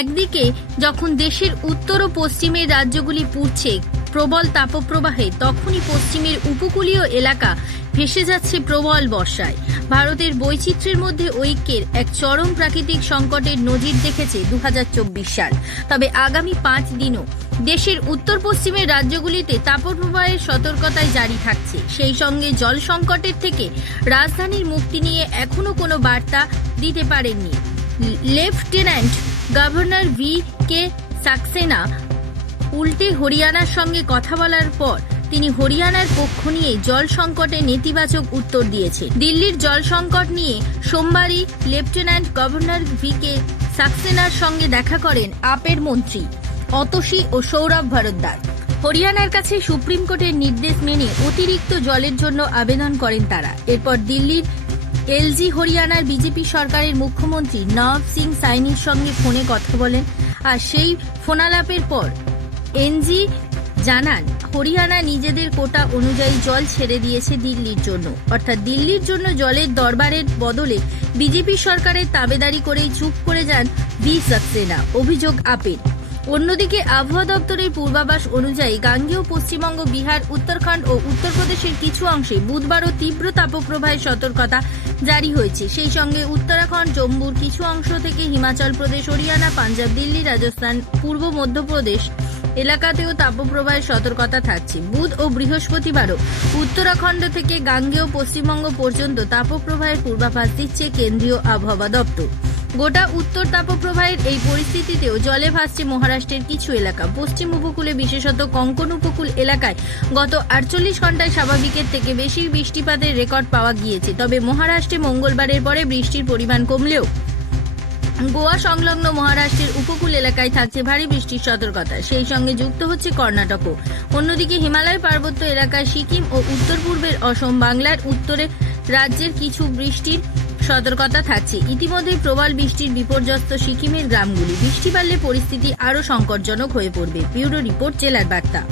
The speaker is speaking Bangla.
একদিকে যখন দেশের উত্তর ও পশ্চিমের রাজ্যগুলি পুড়ছে প্রবল তাপপ্রবাহে, তখনই পশ্চিমের উপকূলীয় এলাকা ভেসে যাচ্ছে প্রবল বর্ষায়। ভারতের বৈচিত্র্যের মধ্যে ঐক্যের এক চরম প্রাকৃতিক সংকটের নজির দেখেছে দু হাজার চব্বিশ সাল। তবে আগামী পাঁচ দিনও দেশের উত্তর পশ্চিমের রাজ্যগুলিতে তাপপ্রবাহের সতর্কতায় জারি থাকছে। সেই সঙ্গে জল সংকটের থেকে রাজধানীর মুক্তি নিয়ে এখনও কোনো বার্তা দিতে পারেননি। Lieutenant governor V K Saxena উল্টে হরিয়ানার সঙ্গে কথা বলার পর তিনি হরিয়ানার পক্ষ নিয়ে জল সংকটে নেতিবাচক উত্তর দিয়েছে দিল্লির জল সংকট নিয়ে সোমবারই লেফটেন্যান্ট গভর্নর ভি কে সাক্সেনার সঙ্গে দেখা করেন আপের মন্ত্রী অতসী ও সৌরভ ভরদ্বাজ। হরিয়ানার কাছে সুপ্রিম কোর্টের নির্দেশ মেনে অতিরিক্ত জলের জন্য আবেদন করেন তারা। এরপর দিল্লির এলজি হরিয়ানার বিজেপি সরকারের মুখ্যমন্ত্রী নব সিং সাইনির সঙ্গে ফোনে কথা বলেন। আর সেই ফোনালাপের পর এনজি জানান, হরিয়ানা নিজেদের কোটা অনুযায়ী জল ছেড়ে দিয়েছে দিল্লির জন্য। অর্থাৎ দিল্লির জন্য জলের দরবারের বদলে বিজেপি সরকারের তাবেদারি করেই চুপ করে যান ভি সাক্সেনা। অভিযোগ আপের অন্যদিকে আবহাওয়া দপ্তরের পূর্বাভাস অনুযায়ী গাঙ্গেয় পশ্চিমবঙ্গ, বিহার, উত্তরাখণ্ড ও উত্তরপ্রদেশের কিছু অংশে বুধবারও তীব্র তাপপ্রবাহের সতর্কতা জারি হয়েছে। সেই সঙ্গে উত্তরাখণ্ড, জম্মুর কিছু অংশ থেকে হিমাচল প্রদেশ, হরিয়ানা, পাঞ্জাব, দিল্লি, রাজস্থান, পূর্ব মধ্যপ্রদেশ এলাকাতেও তাপপ্রবাহের সতর্কতা থাকছে। বুধ ও বৃহস্পতিবারও উত্তরাখণ্ড থেকে গাঙ্গেয় পশ্চিমবঙ্গ পর্যন্ত তাপপ্রবাহের পূর্বাভাস দিচ্ছে কেন্দ্রীয় আবহাওয়া দপ্তর। গোটা উত্তর তাপপ্রবাহের এই পরিস্থিতিতেও জলে ভাসছে মহারাষ্ট্রের কিছু এলাকা। পশ্চিম উপকূলে, বিশেষত কঙ্কন উপকূল এলাকায় গত আটচল্লিশ ঘন্টায় স্বাভাবিকের থেকে বেশি বৃষ্টিপাতের রেকর্ড পাওয়া গিয়েছে। তবে মহারাষ্ট্রে মঙ্গলবারের পরে বৃষ্টির পরিমাণ কমলেও গোয়া সংলগ্ন মহারাষ্ট্রের উপকূল এলাকায় থাকছে ভারী বৃষ্টির সতর্কতা। সেই সঙ্গে যুক্ত হচ্ছে কর্ণাটকও। অন্যদিকে হিমালয় পার্বত্য এলাকায় সিকিম ও উত্তর পূর্বের অসম বাংলার উত্তরে রাজ্যের কিছু বৃষ্টির সতর্কতা থাকছে। ইতিমধ্যেই প্রবল বৃষ্টির বিপর্যস্ত সিকিমের গ্রামগুলি। বৃষ্টি বাড়লে পরিস্থিতি আরও সংকটজনক হয়ে পড়বে। ব্যুরো রিপোর্ট, জেলার বার্তা।